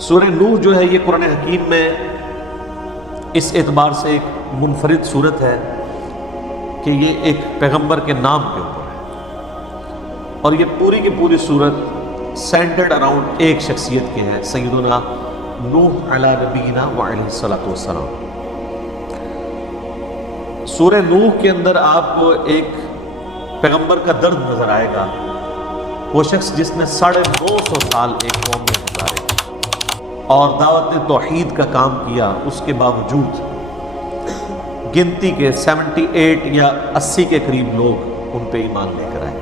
سورہ نوح جو ہے یہ قرآن حکیم میں اس اعتبار سے ایک منفرد صورت ہے کہ یہ ایک پیغمبر کے نام کے اوپر ہے، اور یہ پوری کی پوری صورت سینٹرڈ اراؤنڈ ایک شخصیت کے ہے، سیدنا نوح علی نبینا وعلیہ الصلوۃ والسلام۔ سورہ نوح کے اندر آپ کو ایک پیغمبر کا درد نظر آئے گا، وہ شخص جس نے 950 سال ایک قوم میں گزارے اور دعوت توحید کا کام کیا، اس کے باوجود گنتی کے 78 یا 80 کے قریب لوگ ان پہ ایمان لے کر آئے۔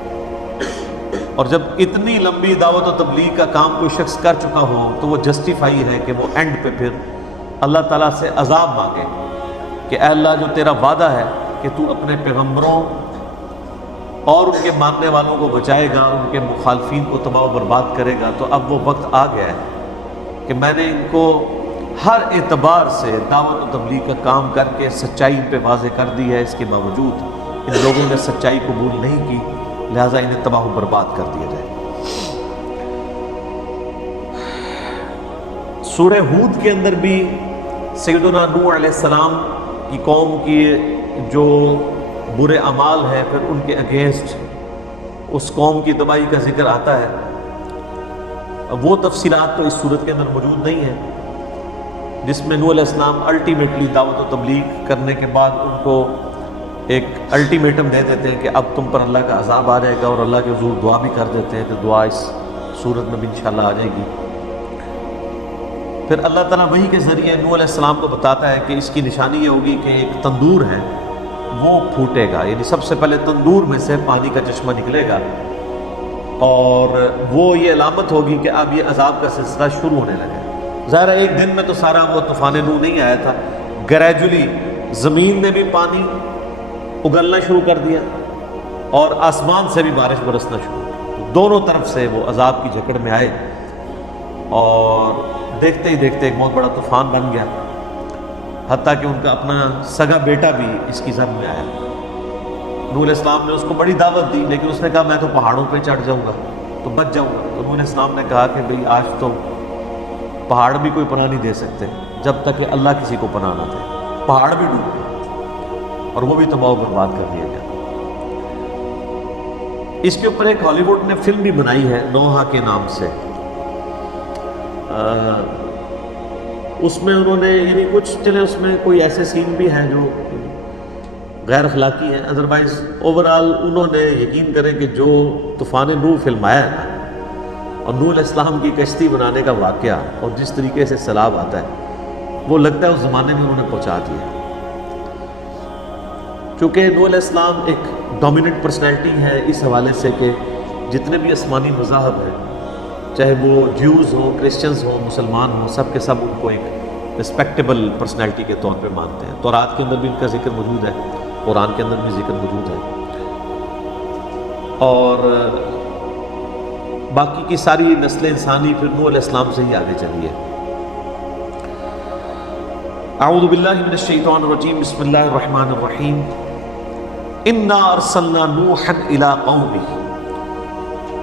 اور جب اتنی لمبی دعوت و تبلیغ کا کام کوئی شخص کر چکا ہو تو وہ جسٹیفائی ہے کہ وہ اینڈ پہ پھر اللہ تعالیٰ سے عذاب مانگے کہ اے اللہ، جو تیرا وعدہ ہے کہ تو اپنے پیغمبروں اور ان کے ماننے والوں کو بچائے گا، ان کے مخالفین کو تباہ و برباد کرے گا، تو اب وہ وقت آ گیا ہے کہ میں نے ان کو ہر اعتبار سے دعوت و تبلیغ کا کام کر کے سچائی پہ واضح کر دی ہے، اس کے باوجود ان لوگوں نے سچائی قبول نہیں کی، لہٰذا انہیں تباہ و برباد کر دیا جائے۔ سورہ ہود کے اندر بھی سیدنا نوح علیہ السلام کی قوم کی جو برے اعمال ہیں، پھر ان کے اگینسٹ اس قوم کی تباہی کا ذکر آتا ہے۔ وہ تفصیلات تو اس صورت کے اندر موجود نہیں ہیں، جس میں نوح علیہ السلام الٹیمیٹلی دعوت و تبلیغ کرنے کے بعد ان کو ایک الٹیمیٹم دے دیتے ہیں کہ اب تم پر اللہ کا عذاب آ جائے گا، اور اللہ کے حضور دعا بھی کر دیتے ہیں کہ دعا اس صورت میں بھی انشاءاللہ آ جائے گی۔ پھر اللہ تعالیٰ وحی کے ذریعے نوح علیہ السلام کو بتاتا ہے کہ اس کی نشانی یہ ہوگی کہ ایک تندور ہے وہ پھوٹے گا، یعنی سب سے پہلے تندور میں سے پانی کا چشمہ نکلے گا، اور وہ یہ علامت ہوگی کہ اب یہ عذاب کا سلسلہ شروع ہونے لگے۔ ظاہر ہے ایک دن میں تو سارا وہ طوفان نوح نہیں آیا تھا، گریجولی زمین نے بھی پانی اگلنا شروع کر دیا اور آسمان سے بھی بارش برسنا شروع کی، دونوں طرف سے وہ عذاب کی جکڑ میں آئے، اور دیکھتے ہی دیکھتے ایک بہت بڑا طوفان بن گیا، حتیٰ کہ ان کا اپنا سگا بیٹا بھی اس کی زد میں آیا۔ نوح علیہ السلام نے اس کو بڑی دعوت دی، لیکن اس نے کہا میں تو پہاڑوں پہ چڑھ جاؤں گا تو بچ جاؤں گا۔ تو نوح علیہ السلام نے کہا کہ بھئی آج تو پہاڑ بھی کوئی پناہ نہیں دے سکتے جب تک کہ اللہ کسی کو پناہ نہ دے۔ پہاڑ بھی ڈوب گئے اور وہ بھی تباہ و برباد کر دیا گیا۔ اس کے اوپر ایک ہالی ووڈ نے فلم بھی بنائی ہے نوحہ کے نام سے، اس میں انہوں نے یعنی کچھ چلے اس میں کوئی ایسے سین بھی ہیں جو غیر اخلاقی ہیں، ادروائز اوورآل انہوں نے یقین کریں کہ جو طوفان نوح فلم آیا ہے اور نوح علیہ السلام کی کشتی بنانے کا واقعہ اور جس طریقے سے سیلاب آتا ہے، وہ لگتا ہے اس زمانے میں انہوں نے پہنچا دیا۔ چونکہ نوح علیہ السلام ایک ڈومیننٹ پرسنالٹی ہے اس حوالے سے کہ جتنے بھی آسمانی مذاہب ہیں، چاہے وہ جیوز ہوں، کرسچنز ہوں، مسلمان ہوں، سب کے سب ان کو ایک رسپیکٹیبل پرسنالٹی کے طور پہ مانتے ہیں۔ تورات کے اندر بھی ان کا ذکر موجود ہے، قرآن کے اندر بھی ذکر موجود ہے، اور باقی کی ساری نسل انسانی پھر نوح علیہ السلام سے ہی آگے چلی ہے۔ اعوذ باللہ من الشیطان الرجیم، بسم اللہ الرحمن الرحیم۔ انا ارسلنا نوحا الی قومہ،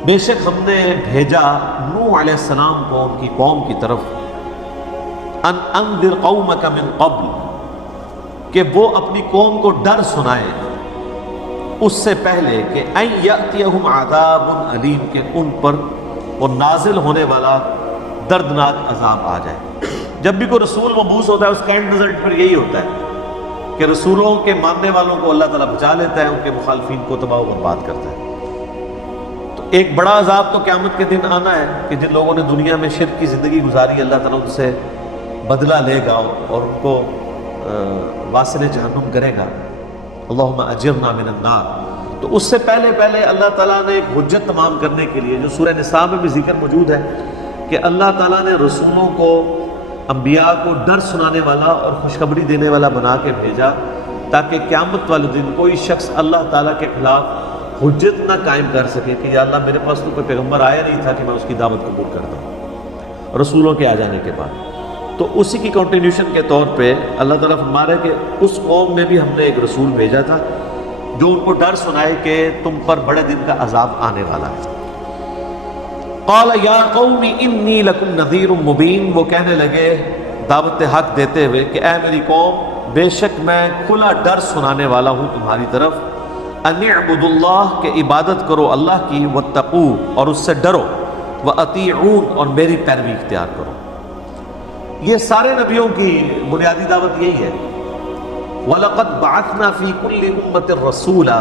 بے شک ہم نے بھیجا نوح علیہ السلام کو ان کی قوم کی طرف، ان انذر قومک من قبل، کہ وہ اپنی قوم کو ڈر سنائے اس سے پہلے کہ ان یأتیہم عذاب علیم، کہ ان پر وہ نازل ہونے والا دردناک عذاب آ جائے۔ جب بھی کوئی رسول مبعوث ہوتا ہے اس کا اینڈ رزلٹ پر یہی ہوتا ہے کہ رسولوں کے ماننے والوں کو اللہ تعالیٰ بچا لیتا ہے، ان کے مخالفین کو تباہ و برباد کرتا ہے۔ تو ایک بڑا عذاب تو قیامت کے دن آنا ہے کہ جن لوگوں نے دنیا میں شرک کی زندگی گزاری، اللہ تعالیٰ ان سے بدلہ لے گا اور ان کو واصل جہنم کرے گا۔ اللہم اجرنا من النار۔ تو اس سے پہلے اللہ تعالیٰ نے ایک حجت تمام کرنے کے لیے، جو سورہ نساء میں بھی ذکر موجود ہے، کہ اللہ تعالیٰ نے رسولوں کو، انبیاء کو ڈر سنانے والا اور خوشخبری دینے والا بنا کے بھیجا، تاکہ قیامت والے دن کوئی شخص اللہ تعالیٰ کے خلاف حجت نہ قائم کر سکے کہ یا اللہ میرے پاس تو کوئی پیغمبر آیا نہیں تھا کہ میں اس کی دعوت قبول کرتا ہوں رسولوں کے آ جانے کے بعد۔ تو اسی کی کنٹینیوشن کے طور پہ اللہ تعالیٰ فرما رہا ہے کہ اس قوم میں بھی ہم نے ایک رسول بھیجا تھا جو ان کو ڈر سنائے کہ تم پر بڑے دن کا عذاب آنے والا ہے۔ قال یا قوم انی لکم نذیر مبین، وہ کہنے لگے دعوت حق دیتے ہوئے کہ اے میری قوم، بے شک میں کھلا ڈر سنانے والا ہوں تمہاری طرف، ان اعبدوا اللہ، کہ عبادت کرو اللہ کی، واتقوا، اور اس سے ڈرو، واطیعون، اور میری پیروی اختیار کرو۔ یہ سارے نبیوں کی بنیادی دعوت یہی ہے۔ وَلَقَدْ بَعَثْنَا فِي كُلِّ أُمَّةٍ رَسُولًا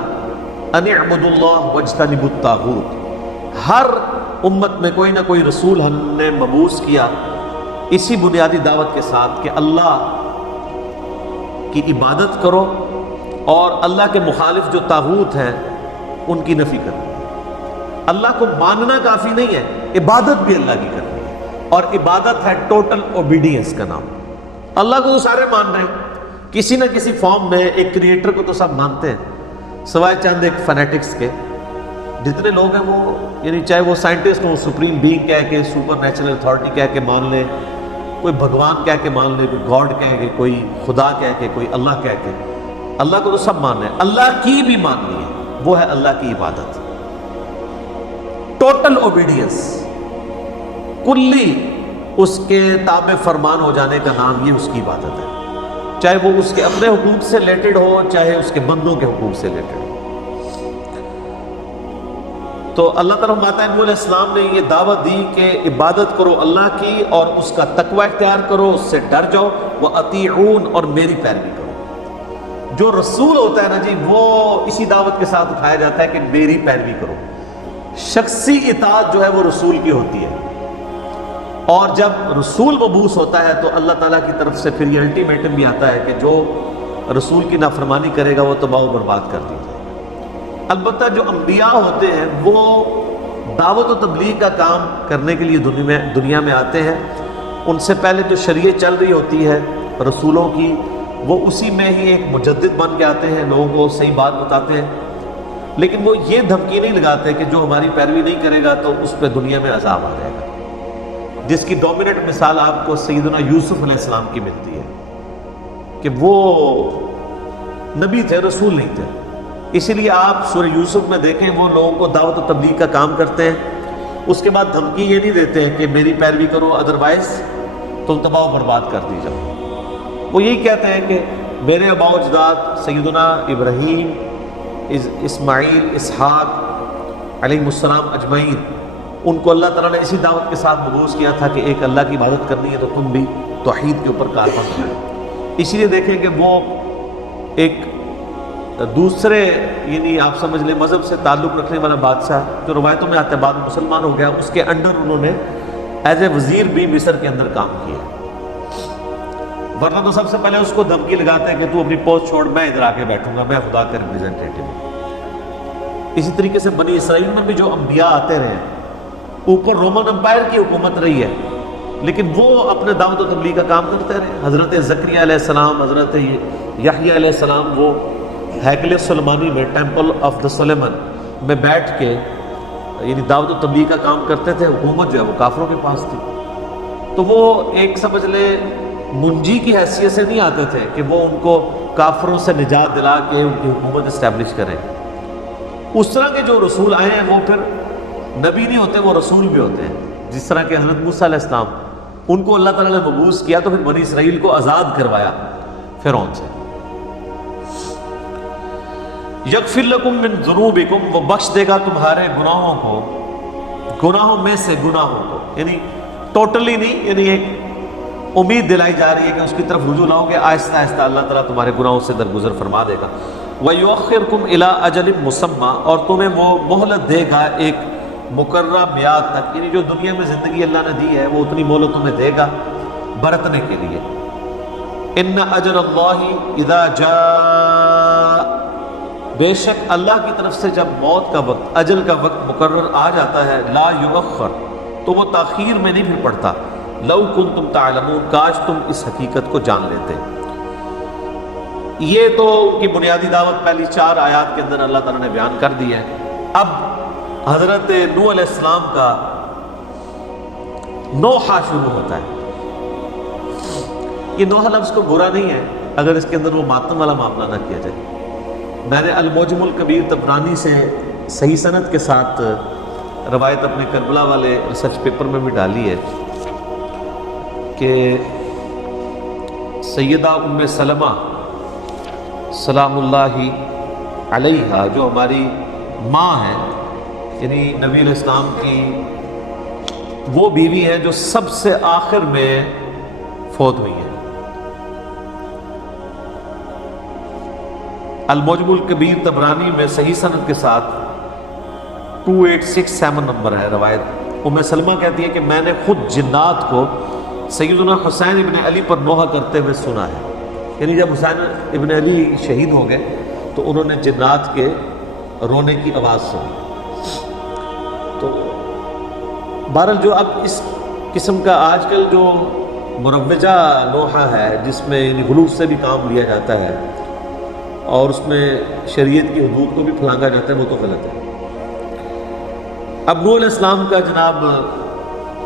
أَنِ اعْبُدُوا اللَّهَ وَاجْتَنِبُوا الطَّاغُوتَ، ہر امت میں کوئی نہ کوئی رسول ہم نے مبعوث کیا اسی بنیادی دعوت کے ساتھ کہ اللہ کی عبادت کرو اور اللہ کے مخالف جو طاغوت ہیں ان کی نفی کرو۔ اللہ کو ماننا کافی نہیں ہے، عبادت بھی اللہ کی کرنی ہے، اور عبادت ہے ٹوٹل اوبیڈینس کا نام۔ اللہ کو تو سارے مان رہے ہیں، کسی نہ کسی فارم میں ایک کریٹر کو تو سب مانتے ہیں، سوائے چند ایک فنیٹکس کے۔ جتنے لوگ ہیں وہ یعنی چاہے وہ سائنٹسٹ ہوں، سپریم بینگ کہہ کے، سپر نیچرل اتھارٹی کہہ کے مان لیں، کوئی بھگوان کہہ کے مان لے، کوئی گاڈ کہہ کے، کوئی خدا کہہ کے، کوئی اللہ کہہ کے، اللہ کو تو سب مان رہے ہیں۔ اللہ کی بھی ماننی ہے، وہ ہے اللہ کی عبادت، ٹوٹل اوبیڈینس، کلی اس کے تابع فرمان ہو جانے کا نام یہ اس کی عبادت ہے، چاہے وہ اس کے اپنے حقوق سے ریلیٹڈ ہو، چاہے اس کے بندوں کے حقوق سے ریلیٹڈ ہو۔ تو اللہ تعالیٰ فرماتا ہے نوح علیہ السلام نے یہ دعوت دی کہ عبادت کرو اللہ کی اور اس کا تقوی اختیار کرو، اس سے ڈر جاؤ، وَأَطِيعُونَ، اور میری پیروی کرو۔ جو رسول ہوتا ہے نا جی، وہ اسی دعوت کے ساتھ اٹھایا جاتا ہے کہ میری پیروی کرو۔ شخصی اطاعت جو ہے وہ رسول کی ہوتی ہے، اور جب رسول مبعوث ہوتا ہے تو اللہ تعالیٰ کی طرف سے پھر یہ الٹیمیٹم بھی آتا ہے کہ جو رسول کی نافرمانی کرے گا وہ تباہ و برباد کر دی جائے۔ البتہ جو انبیاء ہوتے ہیں وہ دعوت و تبلیغ کا کام کرنے کے لیے دنیا میں آتے ہیں، ان سے پہلے جو شریعت چل رہی ہوتی ہے رسولوں کی، وہ اسی میں ہی ایک مجدد بن کے آتے ہیں، لوگوں کو صحیح بات بتاتے ہیں، لیکن وہ یہ دھمکی نہیں لگاتے کہ جو ہماری پیروی نہیں کرے گا تو اس پہ دنیا میں عذاب آ جائے گا، جس کی ڈومیننٹ مثال آپ کو سیدنا یوسف علیہ السلام کی ملتی ہے کہ وہ نبی تھے، رسول نہیں تھے۔ اسی لیے آپ سورہ یوسف میں دیکھیں، وہ لوگوں کو دعوت و تبلیغ کا کام کرتے ہیں، اس کے بعد دھمکی یہ نہیں دیتے ہیں کہ میری پیروی کرو ادروائز تم تباہ و برباد کر دی جاؤ۔ وہ یہی کہتے ہیں کہ میرے آباء و اجداد سیدنا ابراہیم، اسماعیل، اسحاق علیہ السلام اجمعین، ان کو اللہ تعالیٰ نے اسی دعوت کے ساتھ مبعوث کیا تھا کہ ایک اللہ کی عبادت کرنی ہے تو تم بھی توحید کے اوپر کاربند ہو۔ اسی لیے دیکھیں کہ وہ ایک دوسرے یعنی آپ سمجھ لیں مذہب سے تعلق رکھنے والا بادشاہ جو روایتوں میں آتا ہے بعد میں مسلمان ہو گیا، اس کے انڈر انہوں نے ایز اے وزیر بھی مصر کے اندر کام کیا، ورنہ تو سب سے پہلے اس کو دھمکی لگاتے ہیں کہ تو اپنی پوسٹ چھوڑ، میں ادھر آ کے بیٹھوں گا، میں خدا کا ریپرزینٹیٹو ہوں۔ اسی طریقے سے بنی اسرائیل میں بھی جو انبیاء آتے رہے، اوپر رومن امپائر کی حکومت رہی ہے لیکن وہ اپنے دعوت و تبلیغ کا کام کرتے رہے۔ حضرت زکریا علیہ السلام، حضرت یحییٰ علیہ السلام، وہ ہیکل سلیمانی میں، ٹیمپل آف دا سلیمن میں بیٹھ کے یعنی دعوت و تبلیغ کا کام کرتے تھے، حکومت جو ہے وہ کافروں کے پاس تھی۔ تو وہ ایک سمجھ لے منجی کی حیثیت سے نہیں آتے تھے کہ وہ ان کو کافروں سے نجات دلا کے ان کی حکومت اسٹیبلش کریں۔ اس طرح کے جو رسول آئے ہیں وہ پھر نبی نہیں ہوتے، وہ رسول بھی ہوتے ہیں، جس طرح کہ حضرت موسیٰ علیہ السلام، ان کو اللہ تعالیٰ نے مبعوث کیا تو پھر بنی اسرائیل کو آزاد کروایا فرعون سے۔ یغفر لکم من ذنوبکم، وہ بخش دے گا تمہارے گناہوں کو، گناہوں میں سے گناہوں کو، یعنی ٹوٹلی نہیں، یعنی ایک امید دلائی جا رہی ہے کہ اس کی طرف رجوع لاؤ گے، آہستہ آہستہ اللہ تعالیٰ تمہارے گناہوں سے درگزر فرما دے گا۔ وَيُؤَخِّرْكُمْ إِلَىٰ أَجَلٍ مُّسَمًّى، اور تمہیں وہ مہلت دے گا ایک مقررہ میعاد تک، یعنی جو دنیا میں زندگی اللہ نے دی ہے وہ اتنی مہلت تمہیں دے گا برتنے کے لیے۔ إِنَّ أَجَلَ اللَّهِ إِذَا جَاءَ، بے شک اللہ کی طرف سے جب موت کا وقت، اجل کا وقت مقرر آ جاتا ہے، لا یؤخر، تو وہ تاخیر میں نہیں پھر پڑتا۔ لو کنتم تعلمون، کاش تم اس حقیقت کو جان لیتے۔ یہ تو ان کی بنیادی دعوت پہلی 4 آیات کے اندر اللہ تعالیٰ نے بیان کر دی ہے۔ اب حضرت نوح علیہ السلام کا نوحہ شروع ہوتا ہے۔ یہ نوحہ لفظ کو برا نہیں ہے اگر اس کے اندر وہ ماتم والا معاملہ نہ کیا جائے۔ میں نے المعجم الکبیر طبرانی سے صحیح سند کے ساتھ روایت اپنے کربلا والے ریسرچ پیپر میں بھی ڈالی ہے کہ سیدہ ام سلمہ سلام اللہ علیہا جو ہماری ماں ہے، یعنی نبی علیہ السلام کی وہ بیوی ہے جو سب سے آخر میں فوت ہوئی ہے۔ المعجم الکبیر طبرانی میں صحیح سند کے ساتھ 2867 نمبر ہے روایت۔ ام سلمہ کہتی ہے کہ میں نے خود جنات کو سیدنا حسین ابن علی پر نوحہ کرتے ہوئے سنا ہے، یعنی جب حسین ابن علی شہید ہو گئے تو انہوں نے جنات کے رونے کی آواز سنی۔ تو بہرحال جو اب اس قسم کا آج کل جو مروجہ نوحہ ہے جس میں غلو سے بھی کام لیا جاتا ہے اور اس میں شریعت کی حدود کو بھی پھلانگا جاتا ہے، وہ تو غلط ہے۔ اب نوح علیہ السلام کا جناب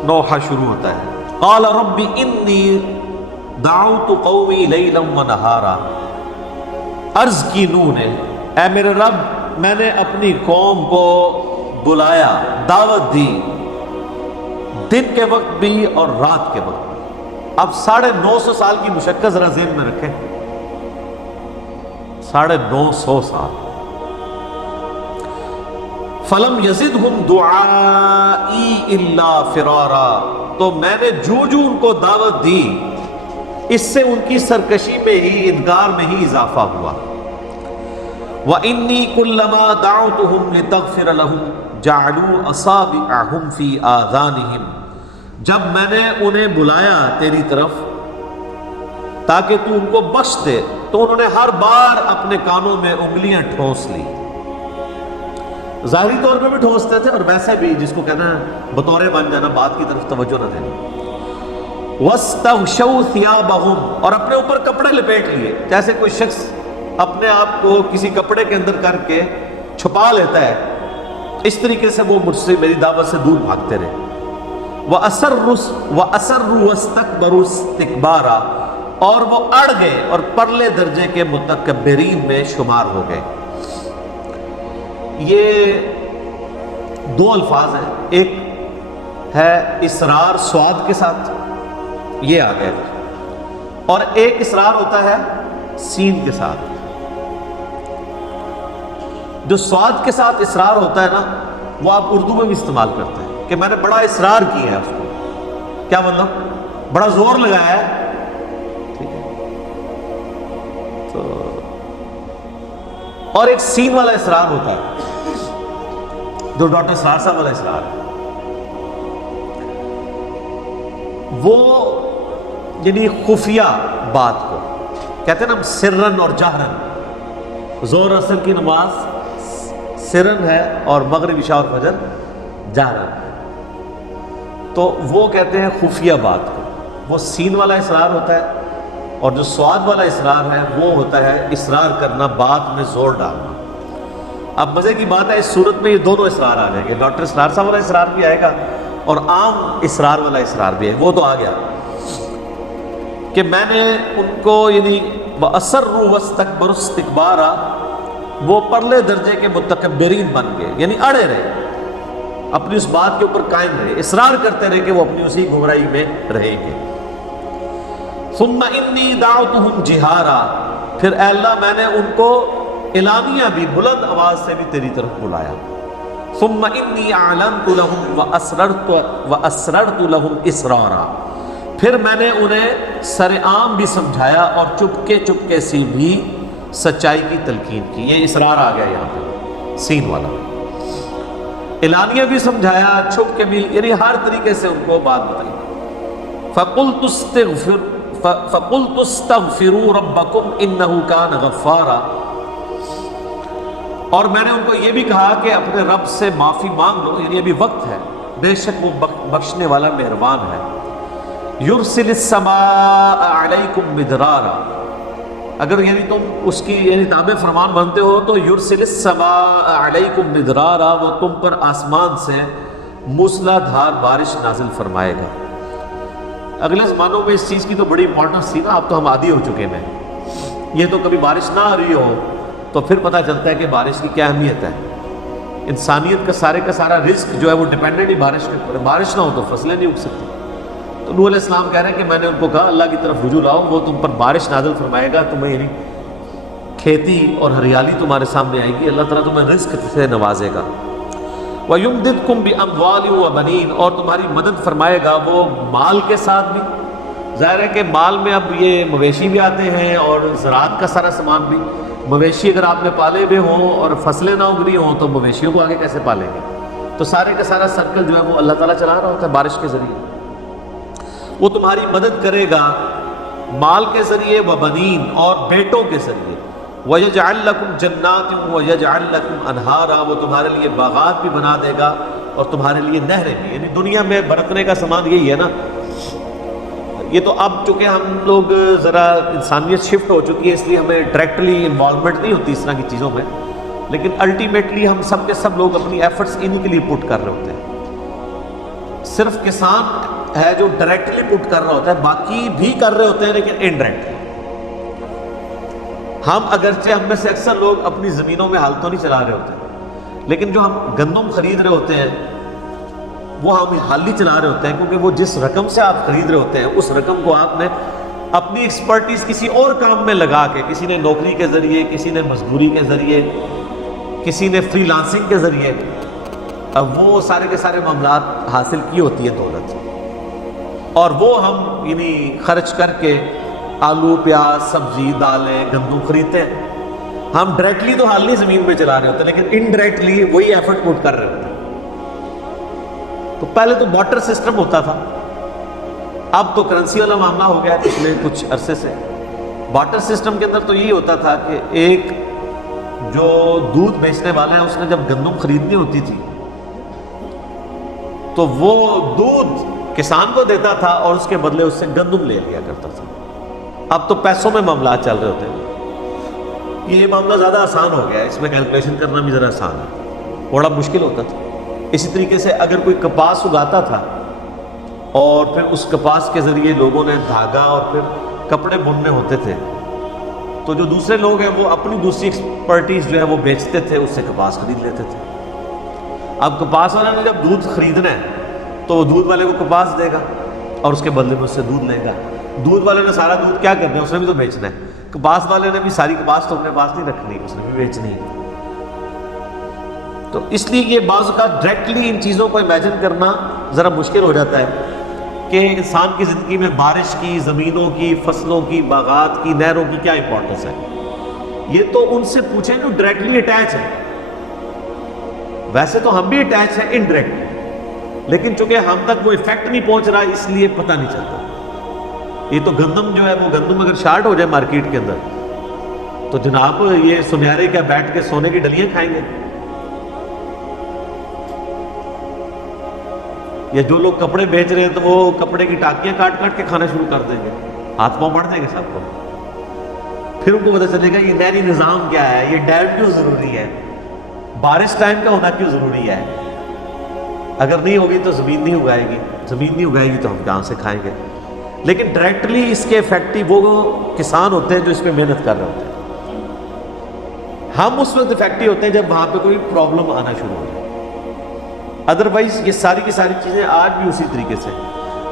نوحہ شروع ہوتا ہے۔ قال رب انی دعوت قومی لیلا ونہارا، عرض کی نوح نے اے میرے رب میں نے اپنی قوم کو بلایا، دعوت دی، دن کے وقت بھی اور رات کے وقت بھی۔ اب 950 سال کی مشقت ذرا ذہن میں رکھیں، 950 سال۔ فلم یزدہم دعائی الا فرارا، تو میں نے جو ان کو دعوت دی اس سے ان کی سرکشی میں ہی، انکار میں ہی اضافہ ہوا۔ وَإِنِّي كُلَّمَا دَعَوْتُهُمْ لِتَغْفِرَ لَهُمْ جَعَلُوا أَصَابِعَهُمْ فِي آذَانِهِمْ، جب میں نے انہیں بلایا تیری طرف تاکہ تو ان کو بخش دے تو انہوں نے ہر بار اپنے کانوں میں انگلیاں ٹھونس لی، ظاہری طور پہ بھی ٹھونستے تھے اور ویسے بھی جس کو کہنا ہے بطورے بن جانا، بات کی طرف توجہ نہ دینا۔ وَاسْتَغْشَوْا ثِيَابَهُمْ، اور اپنے اوپر کپڑے لپیٹ لیے، جیسے کوئی شخص اپنے آپ کو کسی کپڑے کے اندر کر کے چھپا لیتا ہے، اس طریقے سے وہ مجھ سے میری دعوت سے دور بھاگتے رہے۔ وَأَسَرُّوا وَاسْتَكْبَرُوا اسْتِكْبَارًا، اور وہ اڑ گئے اور پرلے درجے کے متکبرین میں شمار ہو گئے۔ یہ دو الفاظ ہیں، ایک ہے اسرار سواد کے ساتھ، یہ آ گئے، اور ایک اسرار ہوتا ہے سین کے ساتھ۔ جو سواد کے ساتھ اسرار ہوتا ہے نا، وہ آپ اردو میں بھی استعمال کرتے ہیں کہ میں نے بڑا اصرار کیا ہے اس کو، کیا مطلب بڑا زور لگایا ہے، ٹھیک ہے۔ تو اور ایک سین والا اصرار ہوتا ہے جو ڈاکٹر اسرار صاحب والا اصرار ہے، وہ یعنی خفیہ بات کو کہتے ہیں نا، سرن اور جہرن، زور اثر کی نماز سرن ہے اور مغرب عشاء اور فجر جہرن، تو وہ کہتے ہیں خفیہ بات کو، وہ سین والا اصرار ہوتا ہے، اور جو سواد والا اصرار ہے وہ ہوتا ہے اصرار کرنا، بات میں زور ڈالنا۔ اب مزے کی بات ہے اس صورت میں یہ دونوں اصرار آ جائیں گے، ڈاکٹر اسرار صاحب والا اصرار بھی آئے گا اور عام اصرار والا اصرار بھی ہے، وہ تو آ گیا کہ میں نے ان کو یعنی وَأَسَرُّوا وَاسْتَكْبَرُوا اسْتِكْبَارًا، وہ پرلے درجے کے متکبرین بن گئے، یعنی اڑے رہے، اپنی اس بات کے اوپر قائم رہے، اصرار کرتے رہے کہ وہ اپنی اسی گمراہی میں رہیں گے۔ ثُمَّ إِنِّي دَعَوْتُهُمْ جِهَارًا، پھر اے اللہ میں نے ان کو اعلانیہ بھی، بلند آواز سے بھی تیری طرف بلایا۔ ثُمَّ إِنِّي أَعْلَنْتُ لَهُمْ وَأَسْرَرْتُ لَهُمْ إِسْرَارًا، پھر میں نے انہیں سر عام بھی سمجھایا اور چپکے سی بھی سچائی کی تلقین کی۔ یہ اسرار آ گیا یہاں پہ سین والا، اعلانیہ بھی سمجھایا، چھپ کے بھی، یعنی ہر طریقے سے ان کو بات بتائی۔ فَقُلْتُ اسْتَغْفِرُوا رَبَّكُمْ إِنَّهُ كَانَ غَفَّارًا، اور میں نے ان کو یہ بھی کہا کہ اپنے رب سے معافی مانگ لو، یعنی ابھی وقت ہے، بے شک وہ بخشنے والا مہربان ہے۔ یرسل السماء علیکم مدرارا، اگر یعنی تم اس کی یعنی تابع فرمان بنتے ہو تو یرسل السماء علیکم مدرارا، وہ تم پر آسمان سے موسلا دھار بارش نازل فرمائے گا۔ اگلے زمانوں میں اس چیز کی تو بڑی امپورٹنس تھی نا، اب تو ہم عادی ہو چکے ہیں، یہ تو کبھی بارش نہ آ رہی ہو تو پھر پتہ چلتا ہے کہ بارش کی کیا اہمیت ہے۔ انسانیت کا سارا رزق جو ہے وہ ڈیپینڈنٹ ہی بارش کے اوپر ہے. بارش نہ ہو تو فصلیں نہیں اگ سکتی. تو نوح علیہ السلام کہہ رہے ہیں کہ میں نے ان کو کہا اللہ کی طرف رجوع لاؤ, وہ تم پر بارش نازل فرمائے گا, تمہیں یعنی کھیتی اور ہریالی تمہارے سامنے آئے گی, اللہ تعالیٰ تمہیں رزق سے نوازے گا. وَيُمْدِدْكُمْ بِأَمْوَالٍ وَبَنِينَ, اور تمہاری مدد فرمائے گا وہ مال کے ساتھ بھی. ظاہر ہے کہ مال میں اب یہ مویشی بھی آتے ہیں اور زراعت کا سارا سامان بھی. مویشی اگر آپ نے پالے ہوئے ہوں اور فصلیں نہ اگ رہی ہوں تو مویشیوں کو آگے کیسے پالیں گے؟ تو سارے کا سارا سرکل جو ہے وہ اللہ تعالیٰ چلا رہا ہوتا ہے بارش کے ذریعے. وہ تمہاری مدد کرے گا مال کے ذریعے, وبنین, اور بیٹوں کے ذریعے. وَيَجْعَلْ لَكُمْ جَنَّاتٍ وَيَجْعَلْ لَكُمْ أَنْهَارًا, وہ تمہارے لیے باغات بھی بنا دے گا اور تمہارے لیے نہریں بھی. یعنی دنیا میں برتنے کا سامان یہی ہے نا. یہ تو اب چونکہ ہم لوگ ذرا انسانیت شفٹ ہو چکی ہے اس لیے ہمیں ڈائریکٹلی انوالومنٹ نہیں ہوتی اس طرح کی چیزوں میں, لیکن الٹیمیٹلی ہم سب کے سب لوگ اپنی ایفرٹس انہی کے لیے پٹ کر رہے ہوتے ہیں. صرف کسان ہے جو ڈائریکٹلی پٹ کر رہا ہوتا ہے, باقی بھی کر رہے ہوتے ہیں لیکن انڈائریکٹلی. ہم اگرچہ ہم میں سے اکثر لوگ اپنی زمینوں میں ہل تو نہیں چلا رہے ہوتے, لیکن جو ہم گندم خرید رہے ہوتے ہیں وہ ہم ہل ہی چلا رہے ہوتے ہیں, کیونکہ وہ جس رقم سے آپ خرید رہے ہوتے ہیں اس رقم کو آپ نے اپنی ایکسپرٹیز کسی اور کام میں لگا کے, کسی نے نوکری کے ذریعے, کسی نے مزدوری کے ذریعے, کسی نے فری لانسنگ کے ذریعے, اب وہ سارے کے سارے معاملات حاصل کی ہوتی ہے دولت, اور وہ ہم یعنی خرچ کر کے آلو, پیاز, سبزی, دالیں, گندم خریدتے ہیں. ہم ڈائریکٹلی تو حال نہیں زمین میں چلا رہے ہوتے, لیکن انڈائریکٹلی وہی ایفرٹ پٹ کر رہے ہوتے ہیں. تو پہلے تو بارٹر سسٹم ہوتا تھا, اب تو کرنسی والا معاملہ ہو گیا پچھلے کچھ عرصے سے. بارٹر سسٹم کے اندر تو یہی ہوتا تھا کہ ایک جو دودھ بیچنے والا ہے اس نے جب گندم خریدنی ہوتی تھی تو وہ دودھ کسان کو دیتا تھا اور اس کے بدلے اس سے گندم لے لیا کرتا تھا. اب تو پیسوں میں معاملات چل رہے ہوتے ہیں. یہ معاملہ زیادہ آسان ہو گیا ہے, اس میں کیلکولیشن کرنا بھی ذرا آسان ہے, بڑا مشکل ہوتا تھا. اسی طریقے سے اگر کوئی کپاس اگاتا تھا اور پھر اس کپاس کے ذریعے لوگوں نے دھاگا اور پھر کپڑے بننے ہوتے تھے, تو جو دوسرے لوگ ہیں وہ اپنی دوسری ایکسپرٹیز جو ہے وہ بیچتے تھے, اس سے کپاس خرید لیتے تھے. اب کپاس والے نے جب دودھ خریدنا ہے تو وہ دودھ والے کو کپاس دے گا اور اس کے بدلے میں اس سے دودھ لے گا. دودھ والے نے سارا دودھ کیا کرنا ہے, اس نے بھی تو بیچنا ہے. کپاس والے نے بھی ساری کپاس تو اپنے پاس نہیں رکھنی, اس نے بھی بیچنی ہے. تو اس لیے یہ بعض اوقات ڈائریکٹلی ان چیزوں کو امیجن کرنا ذرا مشکل ہو جاتا ہے کہ انسان کی زندگی میں بارش کی, زمینوں کی, فصلوں کی, باغات کی, نہروں کی کیا امپورٹنس ہے. یہ تو ان سے پوچھیں جو ڈائریکٹلی اٹیچ ہے. ویسے تو ہم بھی اٹیچ ہیں انڈائریکٹلی, لیکن چونکہ ہم تک وہ ایفیکٹ نہیں پہنچ رہا اس لیے پتہ نہیں چلتا. یہ تو گندم جو ہے وہ گندم اگر شارٹ ہو جائے مارکیٹ کے اندر تو جناب یہ سنہرے کیا بیٹھ کے سونے کی ڈلیاں کھائیں گے, یا جو لوگ کپڑے بیچ رہے ہیں تو وہ کپڑے کی ٹاکیاں کاٹ کاٹ کے کھانا شروع کر دیں گے, ہاتھ پاؤں بڑھ دیں گے سب کو. پھر ان کو پتہ چلے گا یہ نہری نظام کیا ہے, یہ ڈیم کیوں ضروری ہے, بارش ٹائم کا ہونا کیوں ضروری ہے. اگر نہیں ہوگی تو زمین نہیں اگائے گی, زمین نہیں اگائے گی تو ہم کہاں سے کھائیں گے. لیکن ڈائریکٹلی اس کے افیکٹو وہ کسان ہوتے ہیں جو اس پہ محنت کر رہے ہوتے ہیں. ہم اس وقت افیکٹو ہوتے ہیں جب وہاں پہ کوئی پرابلم آنا شروع ہو جائے. ادروائز یہ ساری کی ساری چیزیں آج بھی اسی طریقے سے,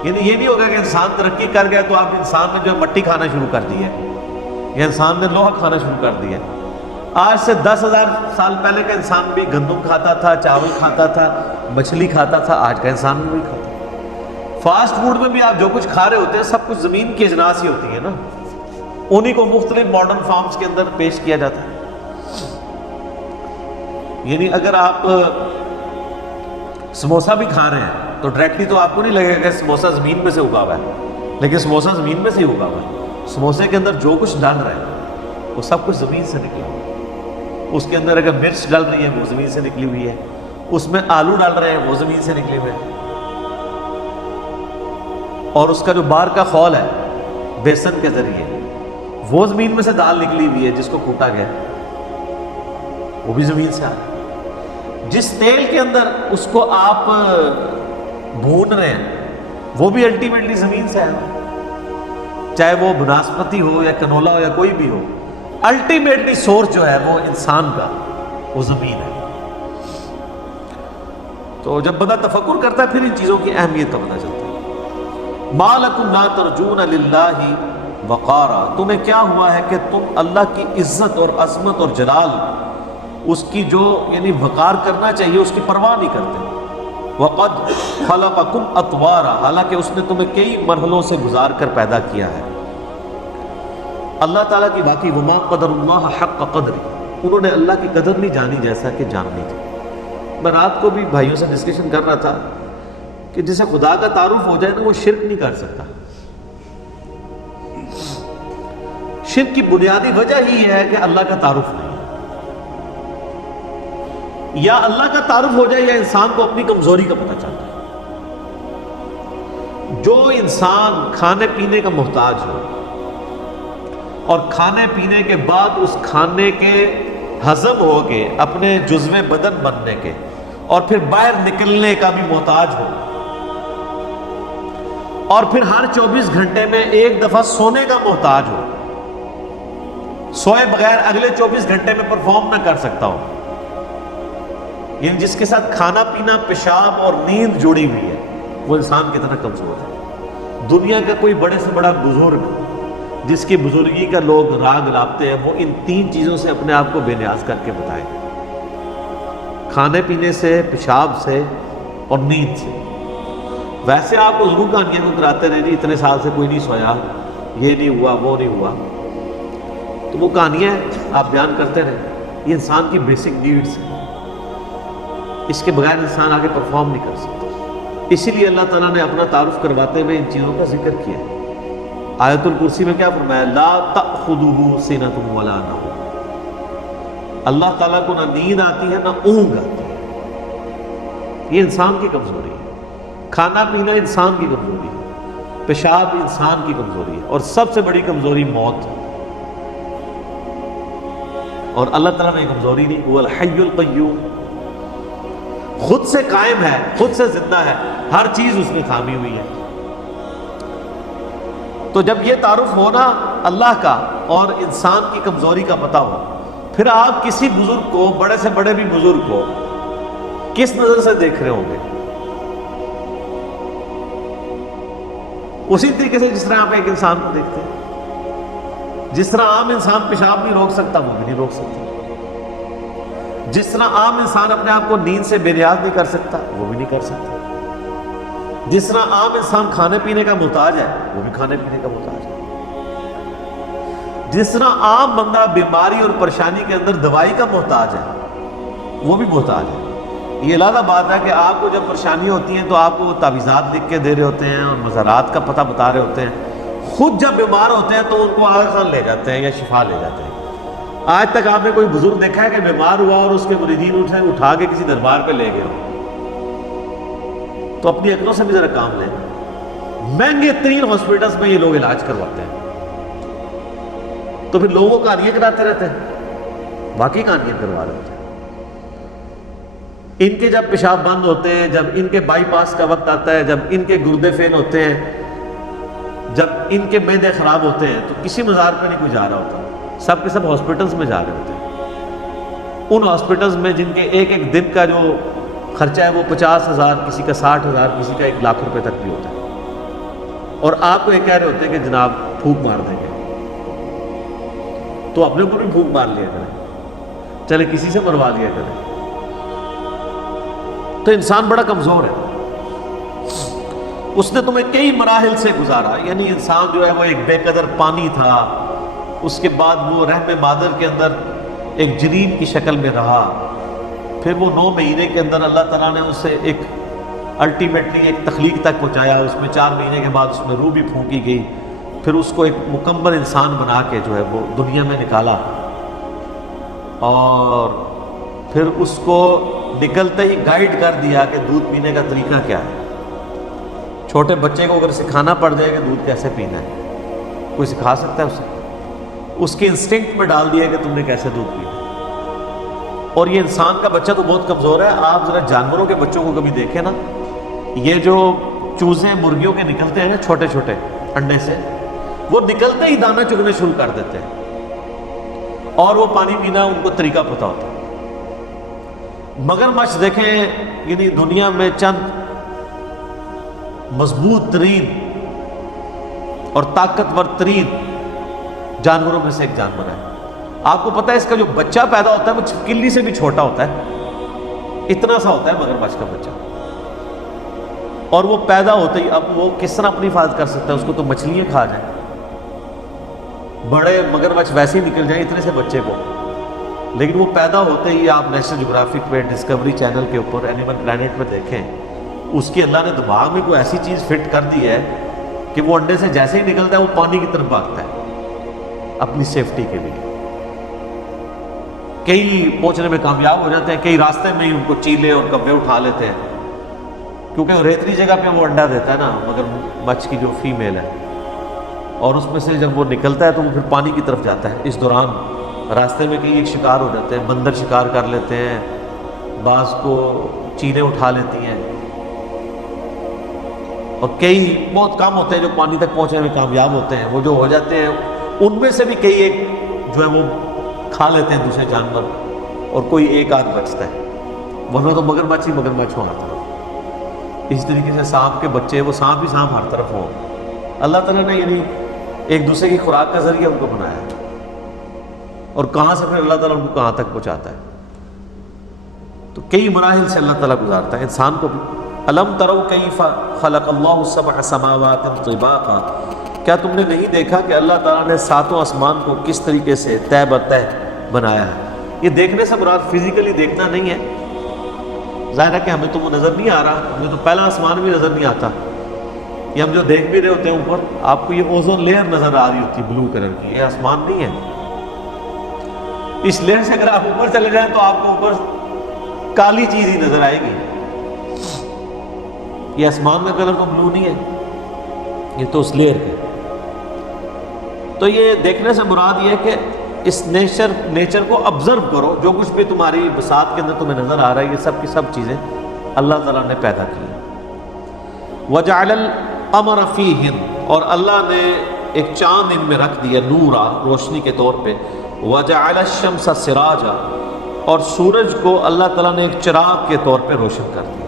یعنی یہ نہیں ہوگا کہ انسان ترقی کر گیا تو آپ انسان نے جو ہے مٹی کھانا شروع کر دی ہے یا انسان نے لوہا کھانا شروع کر دیا. آج سے 10,000 سال پہلے کا انسان بھی گندم کھاتا تھا, چاول کھاتا تھا, مچھلی کھاتا تھا. آج کا انسان بھی وہی کھاتا ہے. فاسٹ فوڈ میں بھی آپ جو کچھ کھا رہے ہوتے ہیں سب کچھ زمین کی اجناس ہی ہوتی ہے نا, انہی کو مختلف ماڈرن فارمز کے اندر پیش کیا جاتا ہے. یعنی اگر آپ سموسا بھی کھا رہے ہیں تو ڈائریکٹلی تو آپ کو نہیں لگے گا کہ سموسا زمین میں سے اگا ہوا ہے, لیکن سموسا زمین میں سے ہی اگا ہوا ہے. سموسے کے اندر جو کچھ ڈال رہے ہیں وہ سب کچھ زمین سے نکلا ہوا ہے. اس کے اندر اگر مرچ ڈال رہی ہے وہ زمین سے نکلی ہوئی ہے, اس میں آلو ڈال رہے ہیں وہ زمین سے نکلے ہوئے ہیں, اور اس کا جو باہر کا خول ہے بیسن کے ذریعے وہ زمین میں سے دال نکلی ہوئی ہے جس کو کوٹا گیا, وہ بھی زمین سے آ رہا ہے. جس تیل کے اندر اس کو آپ بھون رہے ہیں وہ بھی الٹیمیٹلی زمین سے آیا, چاہے وہ بناسپتی ہو یا کنولا ہو یا کوئی بھی ہو. الٹیمیٹلی سورس جو ہے وہ انسان کا وہ زمین ہے. تو جب بندہ تفکر کرتا ہے پھر ان چیزوں کی اہمیت کا پتہ چلتا ہے. ما لکم لا ترجون للہ وقارا، تمہیں کیا ہوا ہے کہ تم اللہ کی عزت اور عظمت اور جلال، اس کی جو یعنی وقار کرنا چاہیے اس کی پرواہ نہیں کرتے. وقد خلقکم اطوارا، حالانکہ اس نے تمہیں کئی مرحلوں سے گزار کر پیدا کیا ہے. اللہ تعالیٰ کی باقی وما قدر اللہ حق قدر، انہوں نے اللہ کی قدر نہیں جانی جیسا کہ جاننی تھی. میں رات کو بھی بھائیوں سے ڈسکشن کر رہا تھا کہ جسے خدا کا تعارف ہو جائے نا وہ شرک نہیں کر سکتا. شرک کی بنیادی وجہ ہی ہے کہ اللہ کا تعارف نہیں. یا اللہ کا تعارف ہو جائے یا انسان کو اپنی کمزوری کا پتہ چلتا ہے. جو انسان کھانے پینے کا محتاج ہو اور کھانے پینے کے بعد اس کھانے کے ہضم ہو کے اپنے جزو بدن بننے کے اور پھر باہر نکلنے کا بھی محتاج ہو، اور پھر ہر 24 گھنٹے میں ایک دفعہ سونے کا محتاج ہو، سوئے بغیر اگلے 24 گھنٹے میں پرفارم نہ کر سکتا ہو، یعنی جس کے ساتھ کھانا پینا، پیشاب اور نیند جڑی ہوئی ہے، وہ انسان کتنا کمزور ہے. دنیا کا کوئی بڑے سے بڑا بزرگ جس کی بزرگی کا لوگ راگ لاپتے ہیں، وہ ان 3 چیزوں سے اپنے آپ کو بے نیاز کر کے بتائے، کھانے پینے سے، پیشاب سے اور نیند سے. ویسے آپ کو ضرور کہانیاں کو کراتے رہے جی اتنے سال سے کوئی نہیں سویا، یہ نہیں ہوا، وہ نہیں ہوا، تو وہ کہانیاں آپ بیان کرتے رہے. یہ انسان کی بیسک نیڈس ہیں، اس کے بغیر انسان آگے پرفارم نہیں کر سکتا. اسی لیے اللہ تعالیٰ نے اپنا تعارف کرواتے ہوئے ان چیزوں کا ذکر کیا. آیت الکرسی میں کیا فرمایا؟ لا تأخذہ سنۃ ولا نوم، اللہ تعالیٰ کو نہ نیند آتی ہے نہ اونگ آتی ہے. یہ انسان کی کمزوری ہے. کھانا پینا انسان کی کمزوری ہے، پیشاب انسان کی کمزوری ہے، اور سب سے بڑی کمزوری موت ہے. اور اللہ تعالیٰ نے کمزوری نہیں. هو الحی القیوم، خود سے قائم ہے، خود سے زندہ ہے، ہر چیز اس میں تھامی ہوئی ہے. تو جب یہ تعارف ہونا اللہ کا اور انسان کی کمزوری کا پتہ ہو، پھر آپ کسی بزرگ کو، بڑے سے بڑے بھی بزرگ کو کس نظر سے دیکھ رہے ہوں گے؟ اسی طریقے سے جس طرح آپ ایک انسان کو دیکھتے ہیں. جس طرح عام انسان پیشاب نہیں روک سکتا وہ بھی نہیں روک سکتا. جس طرح عام انسان اپنے آپ کو نیند سے بے نیاز نہیں کر سکتا وہ بھی نہیں کر سکتا. جس طرح عام انسان کھانے پینے کا محتاج ہے وہ بھی کھانے پینے کا محتاج ہے. جس طرح عام بندہ بیماری اور پریشانی کے اندر دوائی کا محتاج ہے وہ بھی محتاج ہے. یہ علیحدہ بات ہے کہ آپ کو جب پریشانی ہوتی ہیں تو آپ کو وہ تعویذات لکھ کے دے رہے ہوتے ہیں اور مضرات کا پتہ بتا رہے ہوتے ہیں. خود جب بیمار ہوتے ہیں تو ان کو آغا خان لے جاتے ہیں یا شفا لے جاتے ہیں. آج تک آپ نے کوئی بزرگ دیکھا ہے کہ بیمار ہوا اور اس کے مریدین اٹھا کے کسی دربار پہ لے گئے ہو؟ تو اپنی عقلوں سے بھی ذرا کام لیں. مہنگے ترین ہاسپٹلس میں یہ لوگ علاج کرواتے ہیں، تو پھر لوگوں کو کہانیاں کراتے رہتے ہیں، باقی کہانیاں کروا رہے ہوتے ہیں. ان کے جب پیشاب بند ہوتے ہیں، جب ان کے بائی پاس کا وقت آتا ہے، جب ان کے گردے فیل ہوتے ہیں، جب ان کے معدے خراب ہوتے ہیں، تو کسی مزار پہ نہیں کوئی جا رہا ہوتا، سب کے سب ہاسپٹلس میں جا رہے ہوتے ہیں. ان ہاسپٹلس میں جن کے ایک ایک دن کا جو خرچہ ہے وہ 50,000، کسی کا 60,000، کسی کا 1,00,000 روپے تک بھی ہوتا ہے. اور آپ کو یہ کہہ رہے ہوتے ہیں کہ جناب پھونک مار دیں گے. تو اپنے اوپر بھی پھونک مار لیا کریں، چلے کسی سے مروا لیا کریں. تو انسان بڑا کمزور ہے. اس نے تمہیں کئی مراحل سے گزارا. یعنی انسان جو ہے وہ ایک بے قدر پانی تھا، اس کے بعد وہ رحم مادر کے اندر ایک جنین کی شکل میں رہا، پھر وہ 9 مہینے کے اندر اللہ تعالیٰ نے اسے ایک الٹیمیٹلی ایک تخلیق تک پہنچایا. اس میں 4 مہینے کے بعد اس میں روح بھی پھونکی گئی، پھر اس کو ایک مکمل انسان بنا کے جو ہے وہ دنیا میں نکالا. اور پھر اس کو نکلتے ہی گائیڈ کر دیا کہ دودھ پینے کا طریقہ کیا ہے. چھوٹے بچے کو اگر سکھانا پڑ جائے کہ دودھ کیسے پینا ہے، کوئی سکھا سکتا ہے اسے؟ اس کے انسٹنکٹ میں ڈال دیا کہ تم نے کیسے دودھ پینا. اور یہ انسان کا بچہ تو بہت کمزور ہے. آپ ذرا جانوروں کے بچوں کو کبھی دیکھیں نا، یہ جو چوزے مرغیوں کے نکلتے ہیں نا چھوٹے چھوٹے انڈے سے، وہ نکلتے ہی دانہ چگنے شروع کر دیتے ہیں، اور وہ پانی پینا ان کو طریقہ پتہ ہوتا ہے. مگرمچھ دیکھیں یعنی دنیا میں چند مضبوط ترین اور طاقتور ترین جانوروں میں سے ایک جانور ہے. آپ کو پتہ ہے اس کا جو بچہ پیدا ہوتا ہے وہ چھپکلی سے بھی چھوٹا ہوتا ہے, اتنا سا ہوتا ہے مگرمچھ کا بچہ. اور وہ پیدا ہوتے ہی اب وہ کس طرح اپنی حفاظت کر سکتا ہے؟ اس کو تو مچھلیاں کھا جائیں, بڑے مگرمچھ ویسے ہی نکل جائیں اتنے سے بچے کو. لیکن وہ پیدا ہوتے ہی آپ نیشنل جغرافک پہ, ڈسکوری چینل کے اوپر, اینیمل پلانٹ پہ دیکھیں, اس کے اللہ نے دماغ میں کوئی ایسی چیز فٹ کر دی ہے کہ وہ انڈے سے جیسے ہی نکلتا ہے وہ پانی کی طرف بھاگتا ہے اپنی سیفٹی کے لیے. کئی پہنچنے میں کامیاب ہو جاتے ہیں, کئی راستے میں ہی ان کو چیلے اور کبے اٹھا لیتے ہیں, کیونکہ ریتلی جگہ پہ وہ انڈا دیتا ہے نا مگرمچھ کی جو فیمیل ہے, اور اس میں سے جب وہ نکلتا ہے تو وہ پھر پانی کی طرف جاتا ہے. اس دوران راستے میں کئی ایک شکار ہو جاتے ہیں, بندر شکار کر لیتے ہیں, بعض کو چیلیں اٹھا لیتی ہیں, اور کئی بہت کم ہوتے ہیں جو پانی تک پہنچنے میں کامیاب ہوتے ہیں. وہ جو ہو جاتے ہیں ان میں سے بھی کئی ایک جو ہے وہ کھا لیتے ہیں دوسرے جانور, اور کوئی ایک آدھ بچتا ہے, ورنہ تو مگرمچھ ہی مگرمچھ ہو آتا ہے. اس طریقے سے سانپ کے بچے, وہ سانپ ہی سانپ ہر طرف ہوں. اللہ تعالیٰ نے یعنی ایک دوسرے کی خوراک کا ذریعہ ان کو بنایا, اور کہاں سے پھر اللہ تعالیٰ ان کو کہاں تک پہنچاتا ہے. تو کئی مراحل سے اللہ تعالیٰ گزارتا ہے انسان کو بھی. الم تروا کیف خلق اللہ سبع سماوات طباقا, کیا تم نے نہیں دیکھا کہ اللہ تعالیٰ نے ساتوں آسمان کو کس طریقے سے تہ بتہ بنایا ہے. یہ دیکھنے سے مراد فزیکلی دیکھنا نہیں ہے, ظاہر ہے کہ ہمیں تو وہ نظر نہیں آ رہا, ہمیں تو پہلا آسمان بھی نظر نہیں آتا. یہ ہم جو دیکھ بھی رہے ہوتے ہیں اوپر, آپ کو یہ اوزون لیئر نظر آ رہی ہوتی ہے بلو کلر کی, یہ آسمان نہیں ہے. اس لیئر سے اگر آپ اوپر چلے جائیں تو آپ کو اوپر کالی چیز ہی نظر آئے گی. یہ آسمان کا کلر تو بلو نہیں ہے, یہ تو اس لیئر کا. تو یہ دیکھنے سے مراد یہ ہے کہ اس نیچر کو آبزرو کرو, جو کچھ بھی تمہاری بساط کے اندر تمہیں نظر آ رہا ہے یہ سب کی سب چیزیں اللہ تعالیٰ نے پیدا کی. وَجَعَلَ الْقَمَرَ فِيهِنَّ, اور اللہ نے ایک چاند ان میں رکھ دیا نورا, روشنی کے طور پہ. وَجَعَلَ الشَّمْسَ سِرَاجًا, اور سورج کو اللہ تعالیٰ نے ایک چراغ کے طور پہ روشن کر دیا.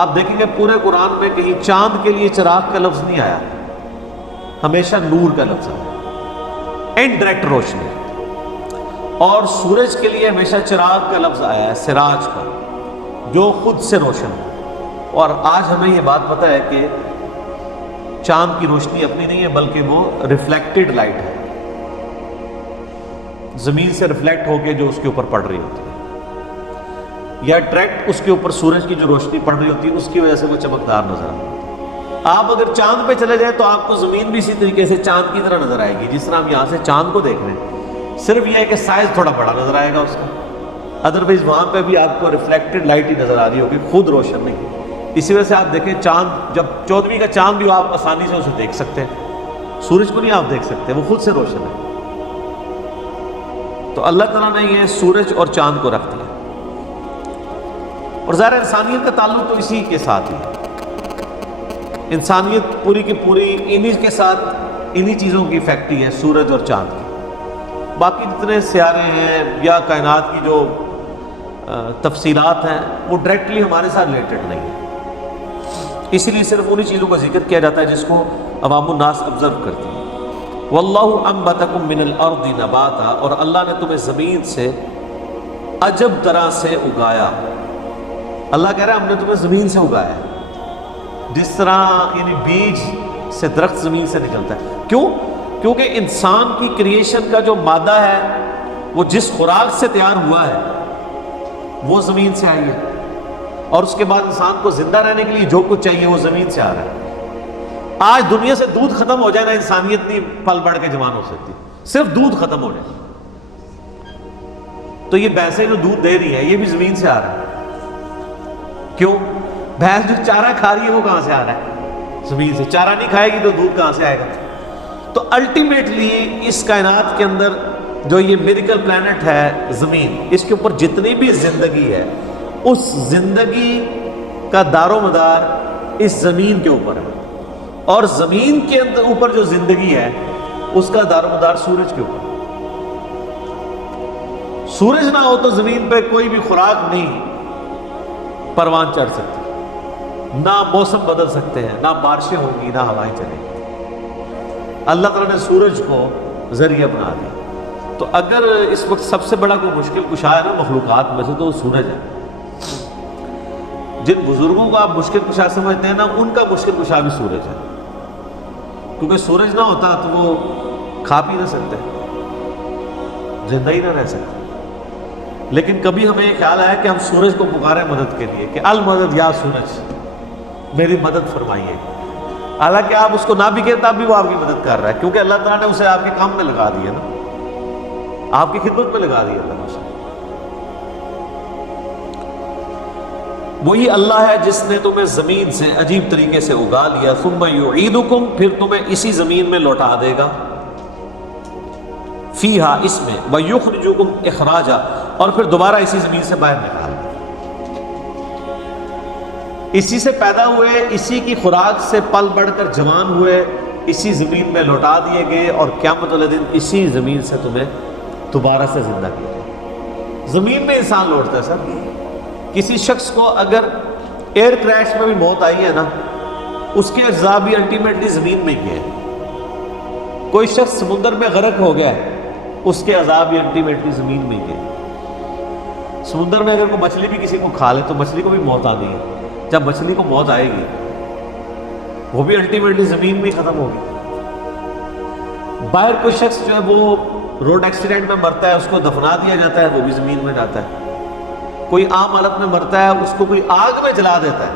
آپ دیکھیں گے پورے قرآن میں کہیں چاند کے لیے چراغ کا لفظ نہیں آیا, ہمیشہ نور کا لفظ آیا, انڈائریکٹ روشنی. اور سورج کے لیے ہمیشہ چراغ کا لفظ آیا ہے, سراج کا, جو خود سے روشن ہو. اور آج ہمیں یہ بات پتہ ہے کہ چاند کی روشنی اپنی نہیں ہے بلکہ وہ ریفلیکٹڈ لائٹ ہے, زمین سے ریفلیکٹ ہو کے جو اس کے اوپر پڑ رہی ہوتی ہے, یا ڈائریکٹ اس کے اوپر سورج کی جو روشنی پڑ رہی ہوتی ہے اس کی وجہ سے وہ چمکدار نظر آتی ہے. آپ اگر چاند پہ چلے جائیں تو آپ کو زمین بھی اسی طریقے سے چاند کی طرح نظر آئے گی جس طرح ہم یہاں سے چاند کو دیکھ رہے ہیں, صرف یہ ہے کہ سائز تھوڑا بڑا نظر آئے گا اس کا. ادروائز وہاں پہ بھی آپ کو ریفلیکٹڈ لائٹ ہی نظر آ رہی ہوگی, خود روشن نہیں. اسی وجہ سے آپ دیکھیں چاند, جب 14ویں کا چاند بھی ہو آپ آسانی سے اسے دیکھ سکتے ہیں, سورج کو نہیں آپ دیکھ سکتے, وہ خود سے روشن ہے. تو اللہ تعالیٰ نے یہ سورج اور چاند کو رکھ دیا. اور ظاہر انسانیت کا تعلق تو اسی کے ساتھ ہی ہے, انسانیت پوری کی پوری انہی کے ساتھ, انہی چیزوں کی فیکٹری ہے, سورج اور چاند کی. باقی جتنے سیارے ہیں یا کائنات کی جو تفصیلات ہیں وہ ڈائریکٹلی ہمارے ساتھ ریلیٹڈ نہیں ہے, اسی لیے صرف انہی چیزوں کا ذکر کیا جاتا ہے جس کو عوام الناس آبزرو کرتی ہیں. واللہ انبتکم من الارض نباتا, اور اللہ نے تمہیں زمین سے عجب طرح سے اگایا. اللہ کہہ رہا ہے ہم نے تمہیں زمین سے اگایا ہے, جس طرح یعنی بیج سے درخت زمین سے نکلتا ہے. کیوں؟ کیونکہ انسان کی کریشن کا جو مادہ ہے وہ جس خوراک سے تیار ہوا ہے وہ زمین سے آئی ہے, اور اس کے بعد انسان کو زندہ رہنے کے لیے جو کچھ چاہیے وہ زمین سے آ رہا ہے. آج دنیا سے دودھ ختم ہو جائے نا, انسانیت نہیں پل بڑھ کے جوان ہو سکتی, صرف دودھ ختم ہو جائے. تو یہ بھینسیں جو دودھ دے رہی ہیں یہ بھی زمین سے آ رہا ہے. کیوں؟ بھینس جو چارہ کھا رہی ہے وہ کہاں سے آ رہا ہے؟ زمین سے. چارہ نہیں کھائے گی تو دودھ کہاں سے آئے گا؟ تو الٹیمیٹلی اس کائنات کے اندر جو یہ میریکل پلانٹ ہے زمین, اس کے اوپر جتنی بھی زندگی ہے اس زندگی کا دار و مدار اس زمین کے اوپر ہے, اور زمین کے اندر اوپر جو زندگی ہے اس کا دار و مدار سورج کے اوپر. سورج نہ ہو تو زمین پہ کوئی بھی خوراک نہیں پروان چڑھ سکتی، نہ موسم بدل سکتے ہیں، نہ بارشیں ہوں گی، نہ ہوائیں چلیں گی۔ اللہ تعالیٰ نے سورج کو ذریعہ بنا دیا۔ تو اگر اس وقت سب سے بڑا کوئی مشکل کشا ہے نا مخلوقات میں سے، تو وہ سورج ہے۔ جن بزرگوں کو آپ مشکل کشا سمجھتے ہیں نا، ان کا مشکل کشا بھی سورج ہے، کیونکہ سورج نہ ہوتا تو وہ کھا پی نہ سکتے، زندہ ہی نہ رہ سکتے۔ لیکن کبھی ہمیں یہ خیال آیا کہ ہم سورج کو پکاریں مدد کے لیے کہ المدد یا سورج، میری مدد فرمائیے۔ حالانکہ آپ اس کو نہ بھی کہیں تب بھی وہ آپ کی مدد کر رہا ہے، کیونکہ اللہ تعالیٰ نے اسے آپ کے کام میں لگا دیا نا، آپ کی خدمت میں لگا دیا اللہ نے اسے۔ وہی اللہ ہے جس نے تمہیں زمین سے عجیب طریقے سے اگا لیا، ثم یعیدکم، پھر تمہیں اسی زمین میں لوٹا دے گا، فیہا، اس میں، ویخرجکم اخراجا، اور پھر دوبارہ اسی زمین سے باہر نکال دے۔ اسی سے پیدا ہوئے، اسی کی خوراک سے پل بڑھ کر جوان ہوئے، اسی زمین میں لوٹا دیے گئے، اور قیامت والے دن اسی زمین سے تمہیں دوبارہ سے زندہ کیا جائے۔ زمین میں انسان لوٹتا ہے سر۔ کسی شخص کو اگر ایئر کریش میں بھی موت آئی ہے نا، اس کے اجزاء بھی الٹیمیٹلی زمین میں گئے۔ کوئی شخص سمندر میں غرق ہو گیا ہے، اس کے اعضاء بھی الٹیمیٹلی زمین میں گئے۔ سمندر میں اگر کوئی مچھلی بھی کسی کو کھا لے تو مچھلی کو بھی موت آ گئی ہے۔ جب مچھلی کو موت آئے گی وہ بھی الٹیمیٹلی زمین میں ختم ہوگی۔ باہر کوئی شخص جو ہے وہ روڈ ایکسیڈنٹ میں مرتا ہے، اس کو دفنا دیا جاتا ہے، وہ بھی زمین میں جاتا ہے۔ کوئی عام حالت میں مرتا ہے، اس کو کوئی آگ میں جلا دیتا ہے،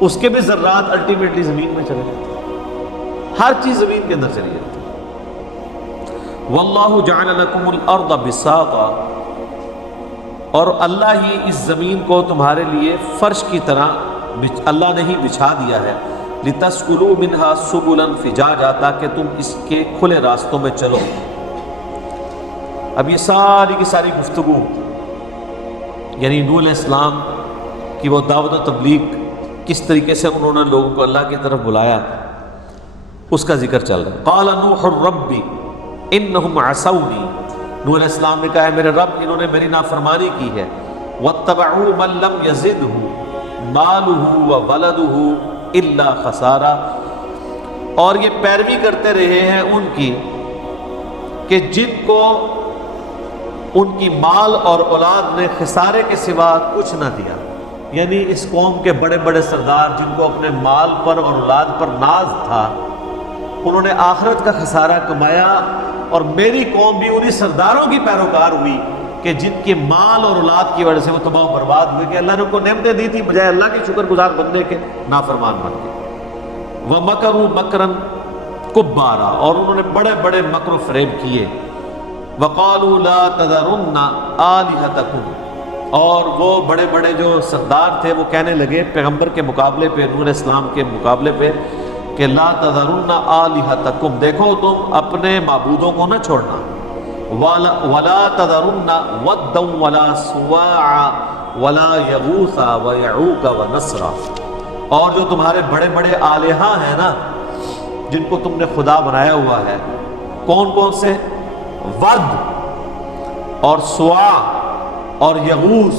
اس کے بھی ذرات الٹیمیٹلی زمین میں چلے جاتے ہیں۔ ہر چیز زمین کے اندر چلی جاتی ہے۔ واللہ جعل لکم الارض بساطا، اور اللہ ہی اس زمین کو تمہارے لیے فرش کی طرح اللہ نے ہی بچھا دیا ہے، لتسلکوا منہا سبلا فجاجا، تاکہ تم اس کے کھلے راستوں میں چلو۔ اب یہ ساری کی ساری گفتگو یعنی نوح علیہ السلام کی وہ دعوت و تبلیغ، کس طریقے سے انہوں نے لوگوں کو اللہ کی طرف بلایا، اس کا ذکر چل رہا ہے۔ قال نوح رب انہم عصونی، نوح علیہ السلام نے کہا ہے میرے رب انہوں نے میری نافرمانی کی ہے، واتبعوا من لم یزدہ مالہ وولدہ الا خسارا، اور یہ پیروی کرتے رہے ہیں ان کی کہ جن کو ان کی مال اور اولاد نے خسارے کے سوا کچھ نہ دیا۔ یعنی اس قوم کے بڑے بڑے سردار جن کو اپنے مال پر اور اولاد پر ناز تھا، انہوں نے آخرت کا خسارہ کمایا، اور میری قوم بھی انہی سرداروں کی پیروکار ہوئی کہ جن کے مال اور اولاد کی وجہ سے وہ تباہ و برباد ہوئے، کہ اللہ نے ان کو نعمتیں دی تھی، بجائے اللہ کے شکر گزار بننے کے نافرمان بن گئے۔ وَمَكَرُوا مَكْرًا كُبَّارًا، اور انہوں نے بڑے بڑے مکر و فریب کیے۔ وَقَالُوا لَا تَذَرُنَّ آلِهَتَكُمْ، اور وہ بڑے بڑے جو سردار تھے وہ کہنے لگے پیغمبر کے مقابلے پہ، نوح علیہ السلام کے مقابلے پہ، کہ لا تذرن آلہتکم، دیکھو تم اپنے معبودوں کو نہ چھوڑنا، ولا تذرن ودا ولا سواعا ولا یغوث ویعوق ونسرا، اور جو تمہارے بڑے بڑے آلہہ ہیں نا جن کو تم نے خدا بنایا ہوا ہے، کون کون سے؟ ود اور سواع اور یغوث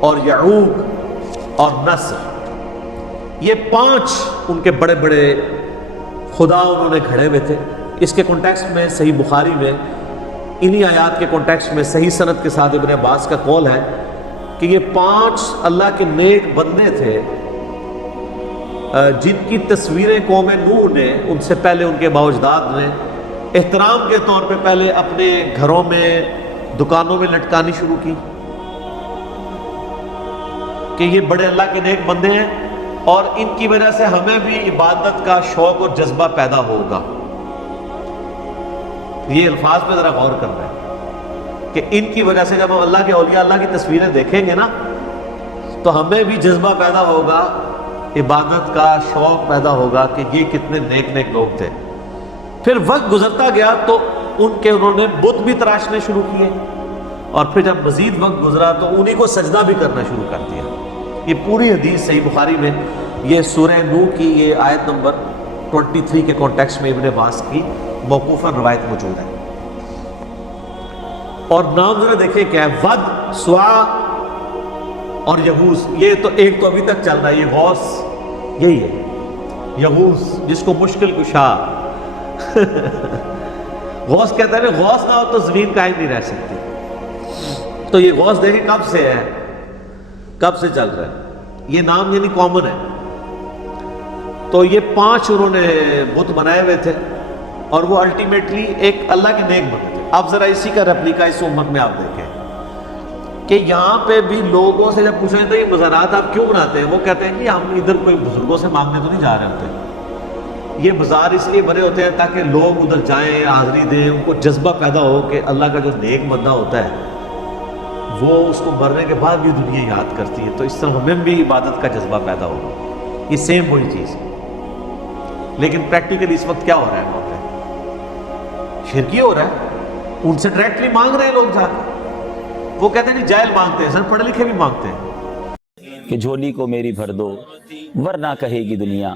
اور یعوق اور نسر، یہ 5 ان کے بڑے بڑے خدا انہوں نے کھڑے ہوئے تھے۔ اس کے کانٹیکسٹ میں صحیح بخاری میں انہی آیات کے کانٹیکسٹ میں صحیح سند کے ساتھ ابن عباس کا قول ہے کہ یہ 5 اللہ کے نیک بندے تھے جن کی تصویریں قوم نوح نے ان سے پہلے ان کے باوجداد نے احترام کے طور پہ پہلے اپنے گھروں میں دکانوں میں لٹکانی شروع کی کہ یہ بڑے اللہ کے نیک بندے ہیں اور ان کی وجہ سے ہمیں بھی عبادت کا شوق اور جذبہ پیدا ہوگا۔ یہ الفاظ پہ ذرا غور کرنا ہے کہ ان کی وجہ سے جب ہم اللہ کے اولیاء اللہ کی تصویریں دیکھیں گے نا تو ہمیں بھی جذبہ پیدا ہوگا، عبادت کا شوق پیدا ہوگا کہ یہ کتنے نیک نیک لوگ تھے۔ پھر وقت گزرتا گیا تو انہوں نے بت بھی تراشنے شروع کیے، اور پھر جب مزید وقت گزرا تو انہی کو سجدہ بھی کرنا شروع کر دیا۔ یہ پوری حدیث صحیح بخاری میں یہ سورہ نوح کی یہ آیت نمبر 23 کے کانٹیکسٹ میں ابن عباس کی موقوفاً روایت موجود ہے۔ اور نام ذرا دیکھیں کیا ہے، ود، سوا اور یغوث، یہ تو ایک تو ابھی تک چل رہا ہے، یہ غوث یہی ہے، یغوث جس کو مشکل کشا غوث کہتا ہے غوث نہ ہو تو زمین قائم نہیں رہ سکتی. تو یہ غوث دیکھیں کب سے ہے، کب سے چل رہا ہے، یہ نام یعنی کامن ہے. تو یہ 5 انہوں نے بت بنائے ہوئے تھے اور وہ الٹیمیٹلی ایک اللہ کے نیک بندے تھے. اب ذرا اسی کا ریپلیکا اس امت میں آپ دیکھیں کہ یہاں پہ بھی لوگوں سے جب پوچھیں تو یہ مزارات آپ کیوں بناتے ہیں، وہ کہتے ہیں کہ ہم ادھر کوئی بزرگوں سے مانگنے تو نہیں جا رہے ہوتے، یہ مزار اس لیے بنے ہوتے ہیں تاکہ لوگ ادھر جائیں، حاضری دیں، ان کو جذبہ پیدا ہو کہ اللہ کا جو نیک بندہ ہوتا ہے وہ اس کو مرنے کے بعد بھی دنیا یاد کرتی ہے، تو اس طرح ہمیں بھی عبادت کا جذبہ پیدا ہوگا. یہ سیم وہی چیز ہے. لیکن پریکٹیکلی اس وقت کیا ہو رہا ہے وہاں پہ؟ شرکی ہو رہا ہے. ان سے ڈائریکٹلی مانگ رہے ہیں لوگ جا کے، وہ کہتے ہیں نہیں جاہل مانگتے ہیں، سر پڑھے لکھے بھی مانگتے ہیں کہ جھولی کو میری بھر دو ورنہ کہے گی دنیا،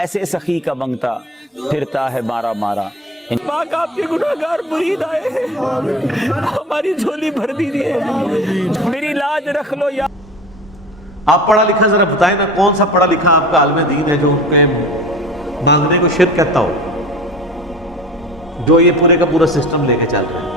ایسے سخی کا منگتا پھرتا ہے مارا مارا. پاک آپ کے گناہگار مرید آئے ہیں، ہماری جھولی بھر دیجیے، میری لاج رکھ لو یا آپ پڑھا لکھا ذرا بتائیں نا، کون سا پڑھا لکھا آپ کا عالم دین ہے جو ان کے مانگنے کو شرک کہتا ہو، جو یہ پورے کا پورا سسٹم لے کے چل رہے ہیں.